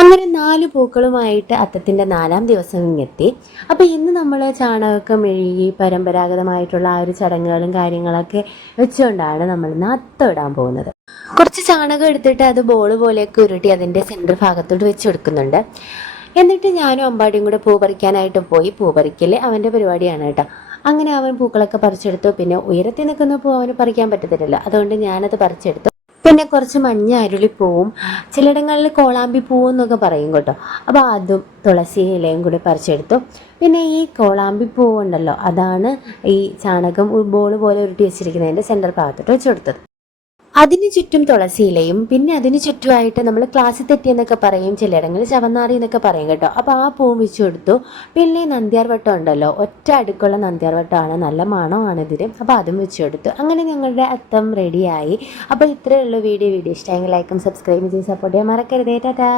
അങ്ങനെ 4 പൂക്കളുമായിട്ട് അത്തത്തിൻ്റെ 4-ാം ദിവസം ഇങ്ങെത്തി. അപ്പോൾ ഇന്ന് നമ്മൾ ചാണകമൊക്കെ മെഴുകി പരമ്പരാഗതമായിട്ടുള്ള ആ ഒരു ചടങ്ങുകളും കാര്യങ്ങളൊക്കെ വെച്ചുകൊണ്ടാണ് നമ്മൾ ഇന്ന് അത്തം ഇടാൻ പോകുന്നത്. കുറച്ച് ചാണകം എടുത്തിട്ട് അത് ബോൾ പോലെയൊക്കെ ഉരുട്ടി അതിൻ്റെ സെൻറ്റർ ഭാഗത്തോട്ട് വെച്ച് കൊടുക്കുന്നുണ്ട്. എന്നിട്ട് ഞാനും അമ്പാടിയും കൂടെ പൂ പറിക്കാനായിട്ട് പോയി. പൂ പറിക്കൽ അവൻ്റെ പരിപാടിയാണ് കേട്ടോ. അങ്ങനെ അവൻ പൂക്കളൊക്കെ പറിച്ചെടുത്തു. പിന്നെ ഉയരത്തിൽ നിൽക്കുന്ന പൂ അവന് പറിക്കാൻ പറ്റത്തില്ലല്ലോ, അതുകൊണ്ട് ഞാനത് പറിച്ചെടുത്തു. പിന്നെ കുറച്ച് മഞ്ഞ അരുളിപ്പൂവും ചിലയിടങ്ങളിൽ കോളാമ്പി പൂവും എന്നൊക്കെ പറയും കേട്ടോ. അപ്പോൾ അതും തുളസി ഇലയും കൂടി പറിച്ചെടുത്തു. പിന്നെ ഈ കോളാമ്പി പൂവുണ്ടല്ലോ, അതാണ് ഈ ചാണകം ബോൾ പോലെ ഉരുട്ടി വെച്ചിരിക്കുന്നതിൻ്റെ സെൻറ്റർ ഭാഗത്തോട്ട് വെച്ച് കൊടുത്തത്. അതിന് ചുറ്റും തുളസി ഇലയും പിന്നെ അതിന് ചുറ്റുമായിട്ട് നമ്മൾ ക്ലാസ്സിൽ തെറ്റിയെന്നൊക്കെ പറയും, ചിലയിടങ്ങളിൽ ചവന്നാറി എന്നൊക്കെ പറയും കേട്ടോ. അപ്പോൾ ആ പൂവും വെച്ച് കൊടുത്തു. പിന്നെ നന്ദ്യാർ വട്ടം ഉണ്ടല്ലോ, ഒറ്റ അടുക്കുള്ള നന്ദ്യാർ വട്ടമാണ്, നല്ല മണമാണ് ഇതിന്. അപ്പോൾ അതും വെച്ച് കൊടുത്തു. അങ്ങനെ ഞങ്ങളുടെ അത്തം റെഡിയായി. അപ്പോൾ ഇത്രയേ ഉള്ളൂ വീഡിയോ ഇഷ്ടമെങ്കിൽ ലൈക്കും സബ്സ്ക്രൈബും ചെയ്ത് സപ്പോർട്ട് ചെയ്യാൻ മറക്കരുതേ. ടാറ്റാ.